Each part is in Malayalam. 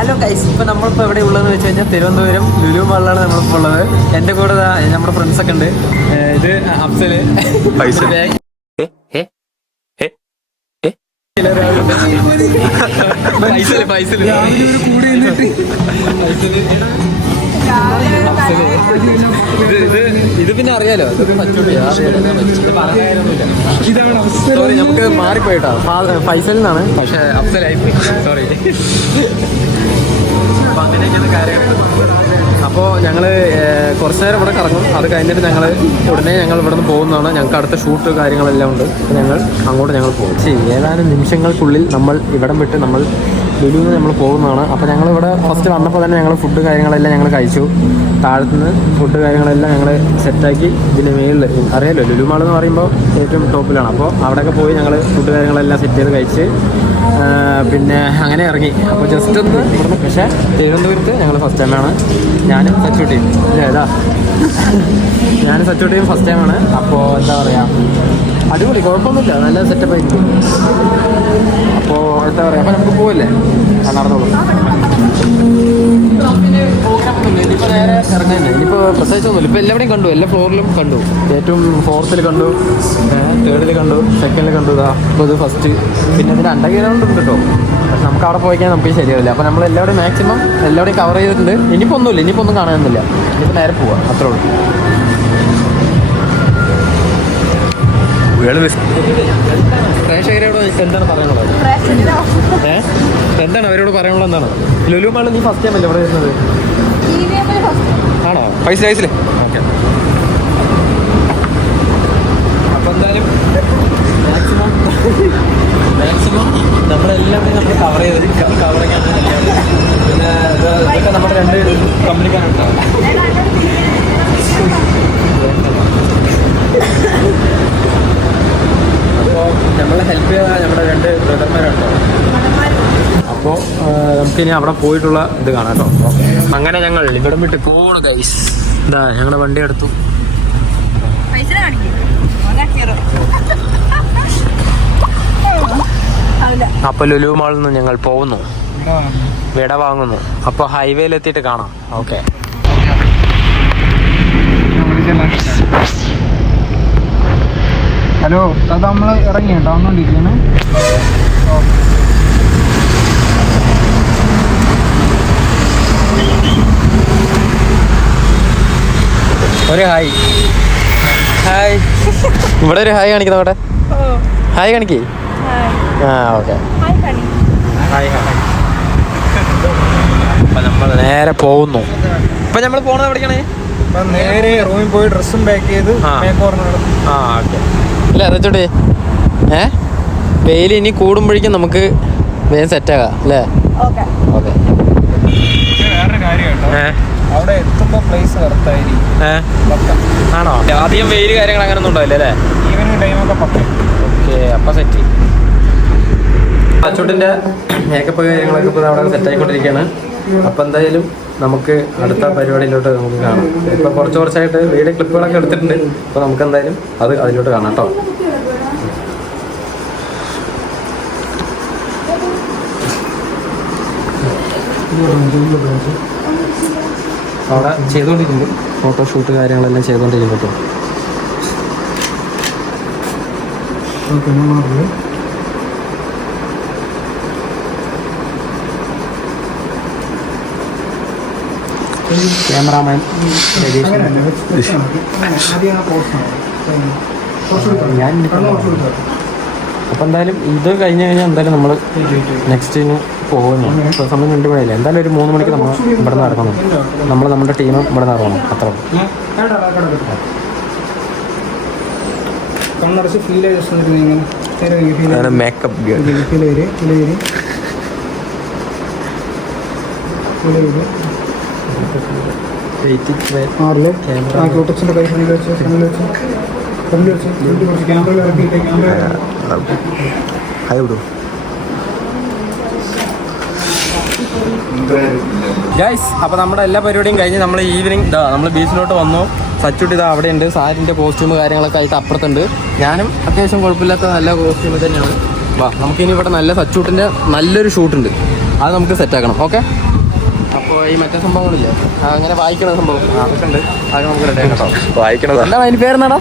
ഹലോ ഗൈസ്, ഇപ്പോൾ നമ്മളിപ്പോൾ എവിടെ ഉള്ളതെന്ന് വെച്ച് കഴിഞ്ഞാൽ തിരുവനന്തപുരം ലുലു മാളിലാണ് നമ്മളിപ്പോൾ ഉള്ളത്. എൻ്റെ കൂടെ നമ്മുടെ ഫ്രണ്ട്സൊക്കെ ഉണ്ട്. ഇത് അഫ്സൽ, ഫൈസൽ, ഇത് പിന്നെ അറിയാലോ, സോറി നമുക്ക് മാറിപ്പോയിട്ടോ. ഫൈസൽ എന്നാണ്, പക്ഷെ അഫ്സലായി സോറി. അപ്പോൾ അങ്ങനെയൊക്കെയാണ് കാര്യങ്ങൾ. അപ്പോൾ ഞങ്ങൾ കുറച്ച് നേരം ഇവിടെ കറങ്ങും. അത് കഴിഞ്ഞിട്ട് ഞങ്ങൾ ഇവിടെ നിന്ന് പോകുന്നതാണ്. ഞങ്ങൾക്ക് അടുത്ത ഷൂട്ട് കാര്യങ്ങളെല്ലാം ഉണ്ട്. ഞങ്ങൾ അങ്ങോട്ട് പോകും. ഏതാനും നിമിഷങ്ങൾക്കുള്ളിൽ നമ്മൾ ഇവിടം വിട്ട് നമ്മൾ ലുലുവിൽ നമ്മൾ പോകുന്നതാണ്. അപ്പോൾ ഞങ്ങളിവിടെ ഫസ്റ്റ് വന്നപ്പോൾ തന്നെ ഞങ്ങൾ ഫുഡ് കാര്യങ്ങളെല്ലാം ഞങ്ങൾ കഴിച്ചു. താഴത്തുനിന്ന് ഫുഡ് കാര്യങ്ങളെല്ലാം ഞങ്ങൾ സെറ്റാക്കി. ഇതിന് മേളിൽ അറിയാലോ, ലുലു മാൾ എന്ന് പറയുമ്പോൾ ഏറ്റവും ടോപ്പിലാണ്. അപ്പോൾ അവിടെയൊക്കെ പോയി ഞങ്ങൾ ഫുഡ് കാര്യങ്ങളെല്ലാം സെറ്റ് ചെയ്ത് കഴിച്ച് പിന്നെ അങ്ങനെ ഇറങ്ങി. അപ്പോൾ ജസ്റ്റ് ഒന്ന് ഇവിടുന്ന്, പക്ഷേ തിരുവനന്തപുരത്ത് ഞങ്ങൾ ഫസ്റ്റ് ടൈമാണ്. ഞാനും സച്ചൂട്ടിയും ഫസ്റ്റ് ടൈമാണ്. അപ്പോൾ എന്താ പറയുക, അടിപൊളി, കുഴപ്പമൊന്നുമില്ല, നല്ല സെറ്റപ്പ് ആയിരിക്കും. അപ്പോൾ എന്താ പറയുക, അപ്പോൾ നമുക്ക് പോവില്ലേ? നടന്നോളൂ. ഇനിയിപ്പോൾ നേരെ ഇറങ്ങുന്നത്. ഇനിയിപ്പോൾ പ്രത്യേകിച്ചൊന്നുമില്ല. ഇപ്പോൾ എല്ലാവരുടെയും കണ്ടു, എല്ലാ ഫ്ലോറിലും കണ്ടു. ഏറ്റവും 4th കണ്ടു, 3rd കണ്ടു, 2nd കണ്ടു. ഇപ്പോൾ ഇത് ഫസ്റ്റ്. പിന്നെ ഇതിൻ്റെ അണ്ടർഗ്രൗണ്ട് ഉണ്ട് കേട്ടോ. പക്ഷെ നമുക്ക് അവിടെ പോയിക്കാൻ നമുക്ക് ശരിയാവില്ല. അപ്പോൾ നമ്മൾ എല്ലാവരുടെയും മാക്സിമം എല്ലാവരുടെയും കവർ ചെയ്തിട്ടുണ്ട്. ഇനിയിപ്പോൾ ഒന്നുമില്ല, ഇനിയിപ്പോൾ ഒന്നും കാണാനൊന്നുമില്ല. ഇനിയിപ്പോൾ നേരെ പോവാം, അത്രേ ഉള്ളൂ. പ്രേക്ഷകരോട് എന്താണ് പറയാനുള്ളത്? എന്താണ് അവരോട് പറയാനുള്ളത്? എന്താണ് ലുലു മാളിൽ നീ ഫസ്റ്റ് ടൈം അല്ലേ ഇവിടെ വരുന്നത്? ആണോ? പൈസയില് ഓക്കെ. അപ്പോൾ എന്തായാലും മാക്സിമം നമ്മളെല്ലാം നമ്മൾ കവർ ചെയ്ത് കവറിങ് ആണ് എല്ലാവരും. പിന്നെ ഇതൊക്കെ നമ്മുടെ 2 കമ്പനിക്കാരുണ്ടാവും. അപ്പോൾ നമ്മളെ ഹെൽപ്പ് ചെയ്യാൻ നമ്മുടെ 2 ബ്രദർമാരുണ്ടോ. അപ്പോൾ നമുക്കിനി അവിടെ പോയിട്ടുള്ള ഇത് കാണാം കേട്ടോ. അങ്ങനെ ഞങ്ങൾ ഇവിടെ വിട്ട് പോണു ഗൈസ്. ഇതാ ഞങ്ങളുടെ വണ്ടി എടുത്തു. അപ്പോൾ ലുലു മാളിൽ നിന്ന് ഞങ്ങൾ പോകുന്നു, വിട വാങ്ങുന്നു. അപ്പോൾ ഹൈവേയിലെത്തിയിട്ട് കാണാം. ഓക്കെ. ഹലോ, അത് നമ്മൾ ഇറങ്ങി കേട്ടോ, വന്നോണ്ടിരിക്കുകയാണ്. ഒരു ഹായ് ഹായ് ഇവിടെ ഒരു ഹായ് കാണിക്കുന്ന അവിടെ ഹായ് കാണിക്കേ. ആ ഓക്കെ. Hi hi. അപ്പം നമ്മൾ നേരെ പോകുന്നു. ഇപ്പം നമ്മൾ പോകുന്നത് എവിടേക്കാണ്? നേരെ റൂമിൽ പോയി ഡ്രസ്സും പാക്ക് ചെയ്ത് ആ ഓക്കെ. അല്ലേ അറിച്ചോട്ടെ, വെയിൽ ഇനി കൂടുമ്പോഴേക്കും നമുക്ക് വേഗം സെറ്റാകാം അല്ലേ? ഓക്കെ. വേറൊരു കാര്യം, അവിടെ എത്തുമ്പോൾ പ്ലേസ് കറക്റ്റായിരിക്കും. ആണോ? ആദ്യം വെയിൽ കാര്യങ്ങൾ അങ്ങനെ ഒന്നും ഉണ്ടാവില്ല അല്ലേ? ഈവനിങ് ടൈമൊക്കെ പറ്റും. ഓക്കെ, അപ്പം സെറ്റ്. അച്ചൂട്ടിൻ്റെ മേക്കപ്പ് കാര്യങ്ങളൊക്കെ ഇപ്പോൾ അവിടെ സെറ്റായിക്കൊണ്ടിരിക്കുകയാണ്. അപ്പോൾ എന്തായാലും നമുക്ക് അടുത്ത പരിപാടിയിലോട്ട് നമുക്ക് കാണാം. ഇപ്പോൾ കുറച്ചായിട്ട് വീഡിയോ ക്ലിപ്പുകളൊക്കെ എടുത്തിട്ടുണ്ട്. അപ്പോൾ നമുക്ക് എന്തായാലും അതിലോട്ട് കാണാം കേട്ടോ. അവിടെ ചെയ്തുകൊണ്ടിരിക്കുന്നു, ഫോട്ടോഷൂട്ട് കാര്യങ്ങളെല്ലാം ചെയ്തുകൊണ്ടിരിക്കും കേട്ടോ. ക്യാമറാമാൻ ഞാൻ. അപ്പോൾ എന്തായാലും ഇത് കഴിഞ്ഞ് കഴിഞ്ഞാൽ എന്തായാലും നമ്മൾ നെക്സ്റ്റിന് പോകുന്നു. ഇപ്പോൾ സമയം 2 മണിയല്ലേ, എന്തായാലും ഒരു 3 മണിക്ക് നമ്മൾ ഇവിടെ നിന്ന് ഇറങ്ങണം. നമ്മുടെ ടീമും ഇവിടെ നിന്ന് ഇറങ്ങണം. അത്ര മേക്കപ്പ് ഗൈസ്. അപ്പോൾ നമ്മുടെ എല്ലാ പരിപാടിയും കഴിഞ്ഞ് നമ്മൾ ഈവനിങ് നമ്മൾ ബീച്ചിലോട്ട് വന്നു. സച്ചൂട്ട് അവിടെ ഉണ്ട്, സാരിൻ്റെ കോസ്റ്റ്യൂം കാര്യങ്ങളൊക്കെ ആയിട്ട് അപ്പുറത്തുണ്ട്. ഞാനും അത്യാവശ്യം കുഴപ്പമില്ലാത്ത നല്ല കോസ്റ്റ്യൂം തന്നെയാണ്. നമുക്കിനി ഇവിടെ നല്ല സച്ചൂട്ടിൻ്റെ നല്ലൊരു ഷൂട്ടുണ്ട്, അത് നമുക്ക് സെറ്റാക്കണം. ഓക്കെ. അപ്പോൾ ഈ മറ്റേ സംഭവങ്ങളില്ലേ അങ്ങനെ വായിക്കണ സംഭവം അതൊക്കെ ഉണ്ട്. അതൊക്കെ നമുക്ക് റെഡി ആക്കാം കേട്ടോ. വായിക്കണതാ. എന്താണ് അതിന് പേരെന്നാണോ?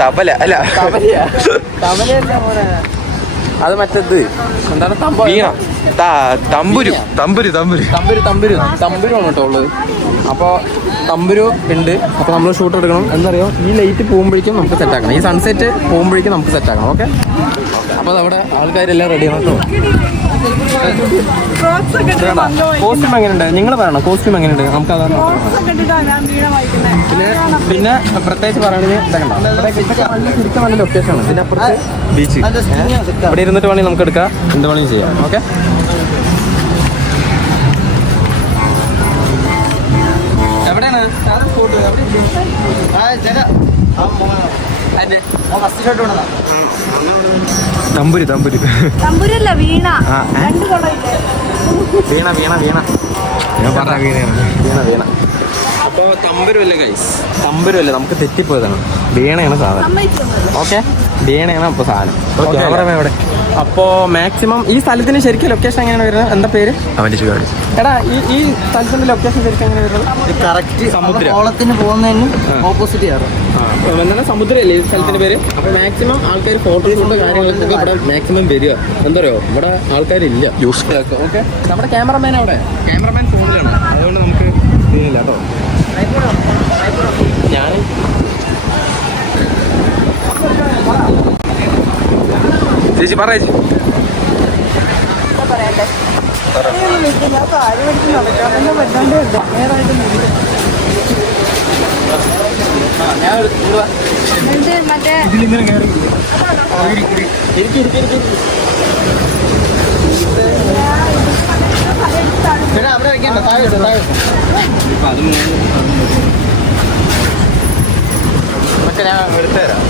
തബല അല്ല, തബലയാ? തബലയല്ല മോനെ, അത് മറ്റേത് എന്താണ് സംഭവം? വീണ. തമ്പുരു തമ്പുരു തമ്പുരു തമ്പുരുമാണ് കേട്ടോ ഉള്ളത്. അപ്പോൾ തമ്പുരു ഉണ്ട്. അപ്പോൾ നമ്മൾ ഷൂട്ട് എടുക്കണം. എന്തറിയോ, ഈ ലൈറ്റ് പോകുമ്പോഴേക്കും നമുക്ക് സെറ്റാക്കണം, ഈ സൺസെറ്റ് പോകുമ്പോഴേക്കും നമുക്ക് സെറ്റാക്കണം. ഓക്കെ, അപ്പോൾ അവിടെ ആൾക്കാരെല്ലാം റെഡിയാണ് കേട്ടോ. കോസ്റ്റ്യൂം എങ്ങനെയുണ്ട് നിങ്ങൾ പറയണം, കോസ്റ്റ്യൂം എങ്ങനെയുണ്ട് നമുക്ക് അതാണ്. പിന്നെ പ്രത്യേകിച്ച് പറയുകയാണെങ്കിൽ ഇതൊക്കെ നല്ല ലൊക്കേഷനാണ്. പിന്നെ അപ്പുറത്ത് ബീച്ച്, അവിടെ ഇരുന്നിട്ട് വേണമെങ്കിൽ നമുക്ക് എടുക്കാം, എന്ത് വേണമെങ്കിലും ചെയ്യാം. ഓക്കെ, എവിടെയാണ് തമ്പുരു തമ്പുരു തമ്പുരല്ല വീണ. വീണ വീണ വീണ ഞാൻ പറഞ്ഞ വീണയാണ്. വീണ. അപ്പോൾ തമ്പുരുമല്ലേ ഗൈസ്, തമ്പുരുമല്ലേ, നമുക്ക് തെറ്റിപ്പോയതാണ്. വീണയാണ് സാധനം. ഓക്കെ, വീണയാണ് ഇപ്പോൾ സാധനം. ക്യാമറ എവിടെ? അപ്പോൾ മാക്സിമം ഈ സ്ഥലത്തിന് ശരിക്കും ലൊക്കേഷൻ എങ്ങനെയാണ് വരുന്നത്? എന്താ പേര്? അവൻ്റെ ചുവട്. എടാ ഈ സ്ഥലത്തിന്റെ ലൊക്കേഷൻ ശരിക്കും എങ്ങനെ വരുന്നത്? കറക്റ്റ് സമുദ്രം. ഓളത്തിന് പോകുന്നതിന് ഓപ്പോസിറ്റ് കയറും. എന്താണ് സമുദ്രമല്ലേ ഈ സ്ഥലത്തിന്റെ പേര്? അപ്പോൾ മാക്സിമം ആൾക്കാർ ഫോട്ടോഷൂട്ട് കാര്യങ്ങളൊക്കെ ഇവിടെ മാക്സിമം വരിക. എന്താ പറയുക, ഇവിടെ ആൾക്കാരില്ല. ഓക്കെ, നമ്മുടെ ക്യാമറമാൻ അവിടെ, ക്യാമറമാൻ ഫോണിലാണ്, അതുകൊണ്ട് നമുക്ക് ഇല്ല കേട്ടോ. ഞാൻ ചേച്ചി പറ ചേച്ചി. മറ്റേ അവിടെ വെക്കണ്ട, താഴെ അതൊക്കെ ഞാൻ എടുത്തുതരാം.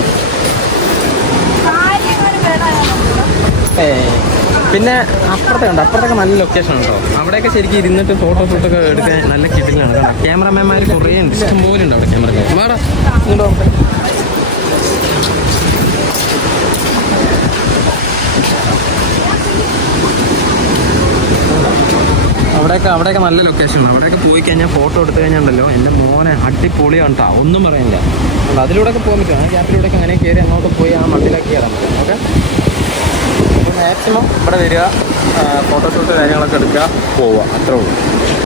പിന്നെ അപ്പുറത്തൊക്കെ നല്ല ലൊക്കേഷൻ കേട്ടോ. അവിടെയൊക്കെ ശരിക്കും ഇരുന്നിട്ട് ഫോട്ടോഷൂട്ടൊക്കെ എടുക്കാൻ നല്ല കിടിലാണ് കേട്ടോ. ക്യാമറമാൻമാർ കുറേ ഉണ്ട്, ഇഷ്ടം പോലെ ഉണ്ട് അവിടെ ക്യാമറ. വേടാ ഇങ്ങോട്ടോ. അവിടെയൊക്കെ നല്ല ലൊക്കേഷനാണ്. അവിടെയൊക്കെ പോയി കഴിഞ്ഞാൽ ഫോട്ടോ എടുത്തു കഴിഞ്ഞാൽ ഉണ്ടല്ലോ, എൻ്റെ മോനെ അടിപൊളിയാണ് കേട്ടോ, ഒന്നും പറയാനില്ല. അതിലൂടെയൊക്കെ പോകാൻ പറ്റും. ആ ഗ്യാപ്പിലൂടെയൊക്കെ അങ്ങനെ കയറി അങ്ങോട്ട് പോയി ആ മണ്ണിലൊക്കെ കയറാൻ പറ്റും. ഓക്കെ, അപ്പോൾ മാക്സിമം ഇവിടെ വരിക, ഫോട്ടോഷൂട്ട് കാര്യങ്ങളൊക്കെ എടുക്കുക, പോവുക, അത്രേ ഉള്ളൂ.